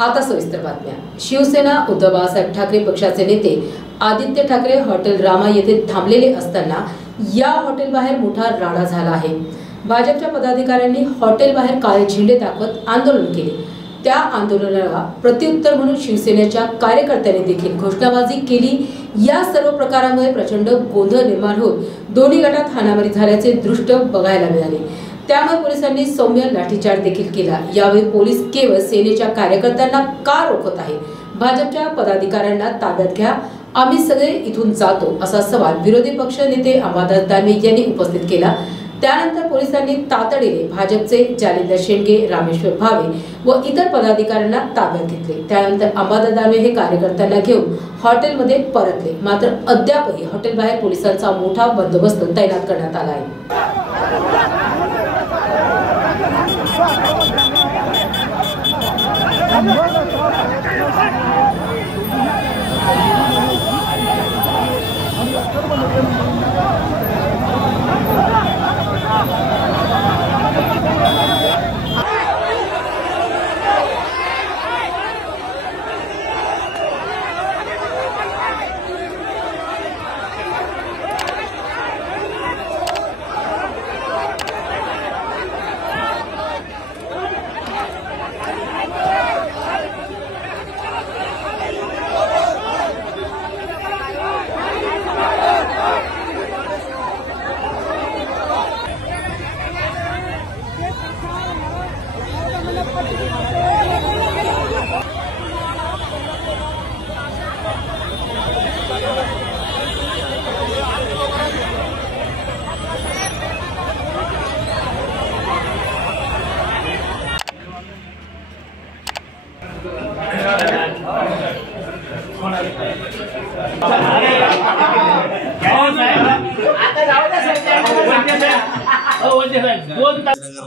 आता सविस्तर बातम्या. शिवसेना उद्धव बाळासाहेब ठाकरे पक्षाचे नेते आदित्य ठाकरे हॉटेल रामा येथे थांबलेले असताना या हॉटेल बाहेर मोठा राडा झाला आहे. भाजपच्या पदाधिकाऱ्यांनी हॉटेल बाहेर काळे झेंडे दाखवत आंदोलन केले. त्या आंदोलनाला प्रत्युत्तर म्हणून शिवसेनेच्या कार्यकर्त्यांनी देखील घोषणाबाजी केली. या सर्व प्रकारामुळे प्रचंड गोंधळ निर्माण होत दोन्ही गटात हाणामारी झाल्याचे दृष्ट बघायला मिळाले. त्यामुळे पोलिसांनी सौम्य लाठीचार्ज देखील केला. यावेळी पोलीस केवळ सेनेच्या कार्यकर्त्यांना का रोखत आहे? भाजपच्या पदाधिकाऱ्यांना ताब्यात घ्या. आम्ही सगळे इथून जातो असा सवाल विरोधी पक्ष नेते अंबादास दानवे यांनी उपस्थित केला. त्यानंतर पोलिसांनी तातडीने भाजपचे जालिंदर शेंडगे रामेश्वर भावे व इतर पदाधिकाऱ्यांना ताब्यात घेतले. त्यानंतर अंबादा दानवे हे कार्यकर्त्यांना घेऊन हॉटेलमध्ये परतले. मात्र अद्यापही हॉटेल बाहेर पोलिसांचा मोठा बंदोबस्त तैनात करण्यात आला आहे. Thank you.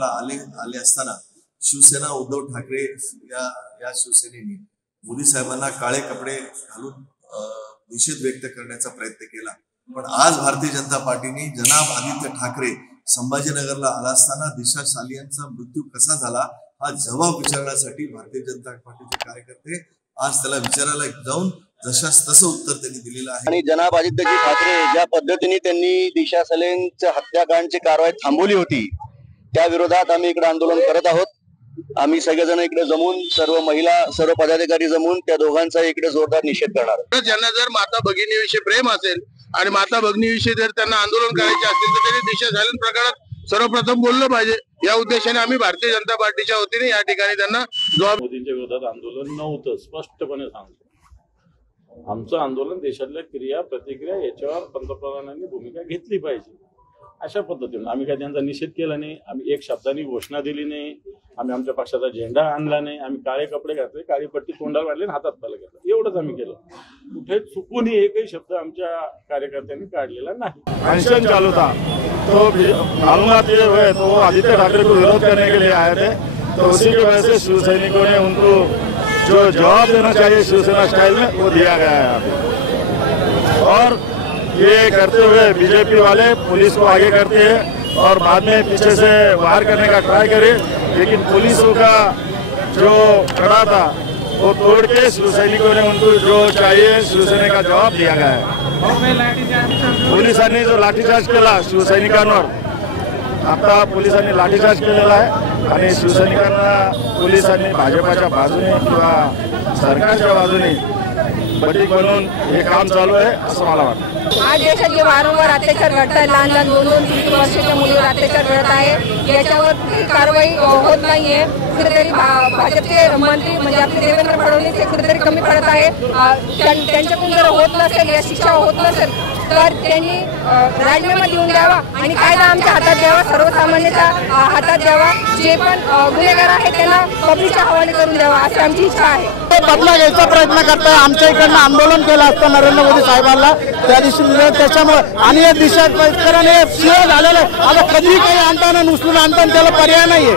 आले आले असताना शिवसेना उद्धव ठाकरे या या शिवसेनेने मोदी साहेबांना काळे कपडे घालून निषेध व्यक्त करण्याचा प्रयत्न केला. पण आज भारतीय जनता पार्टीने जनाब आदित्य ठाकरे संभाजीनगरला आला असताना दिशा सालियांचा मृत्यू कसा झाला हा जबाब विचारण्यासाठी भारतीय जनता पार्टीचे कार्यकर्ते आज त्याला विचारायला जाऊन जशास तसं उत्तर त्यांनी दिलेलं आहे. आणि जनाब आदित्यजी ठाकरे ज्या पद्धतीने त्यांनी दिशा सलेनच्या हत्याकांडची कारवाई थांबवली होती त्या विरोधात आम्ही इकडे आंदोलन करत आहोत. आम्ही सगळेजण इकडे जमून सर्व महिला सर्व पदाधिकारी जमून त्या दोघांचा इकडे जोरदार निषेध करणार ज्यांना जर माता भगिनीविषयी प्रेम असेल आणि माता भगिनीविषयी जर त्यांना आंदोलन करायचे असेल तर त्यांनी दिशा झालेल्या प्रकारात सर्वप्रथम बोललं पाहिजे. या उद्देशाने आम्ही भारतीय जनता पार्टीच्या वतीने या ठिकाणी त्यांना जबाब यांच्या विरोधात आंदोलन नव्हतं स्पष्टपणे सांगतो. आमचं आंदोलन देशातल्या क्रिया प्रतिक्रिया याच्यावर पंतप्रधानांनी भूमिका घेतली पाहिजे. अशा पद्धतीने आम्ही काय त्यांचा निषेध केला नाही आम्ही एक शब्दाने घोषणा दिली नाही आम्ही आमच्या पक्षाचा झेंडा आणला नाही आम्ही काळे कपडे घातले काळी पट्टी तोंडावर वाढली आणि हातात पाला घेतला. एवढंच आम्ही केलं. कुठे चुकूनही एकही शब्द आमच्या कार्यकर्त्यांनी काढलेला नाही. चालू था. तो आदित्य ठाकरे को विरोध करने के लिए आए थे. तो उसी की वजह से शिव सैनिकों ने उनको जो जवाब देना चाहिए शिवसेना स्टाइल में, वो दिया गया है अभी और ये करते हुए बीजेपी वाले पुलिस को आगे करते हैं और बाद में पीछे से वार करने का ट्राई करे, लेकिन पुलिसों का जो खड़ा था, वो तोड़ के शिव सैनिकों ने उनको जो चाहिए शिवसेना का जवाब दिया गया है। पुलिस पोलिसांनी जो लाठीचार्ज केला शिवसैनिकांवर आता पोलिसांनी लाठीचार्ज केलेला आहे आणि शिवसैनिकांना पोलिसांनी भाजपाच्या बाजूने किंवा सरकारच्या बाजूने बटीक बनवून हे काम चालू आहे असं मला वाटतं. आज देशात जे वारंवार अत्याचार घडत आहे लहान लहान दोन दोन तीन वर्षाच्या मुलीवर अत्याचार घडत आहे याच्यावर कारवाई होत नाहीये. कुठेतरी भाजपचे मंत्री म्हणजे आपले देवेंद्र फडणवीस हे कुठेतरी कमी पडत आहे. त्यांच्याकडून जर होत नसेल या शिक्षा होत नसेल तर त्यांनी राजीनामा देऊन द्यावा आणि कायदा आमच्या हातात द्यावा सर्वसामान्याच्या हातात द्यावा. जे पण गुन्हेगार आहेत त्यांना पब्लिकच्या हवाले करून द्यावा अशी आमची इच्छा आहे. बदला घ्यायचा प्रयत्न करताय. आमच्या इकडनं आंदोलन केलं असतं नरेंद्र मोदी साहेबांना. त्या दिवशी त्याच्यामुळे आणि या दिशा हे शिव झालेलं आहे. आता कधी काही आणताना उचलून आणताना त्याला पर्याय नाहीये.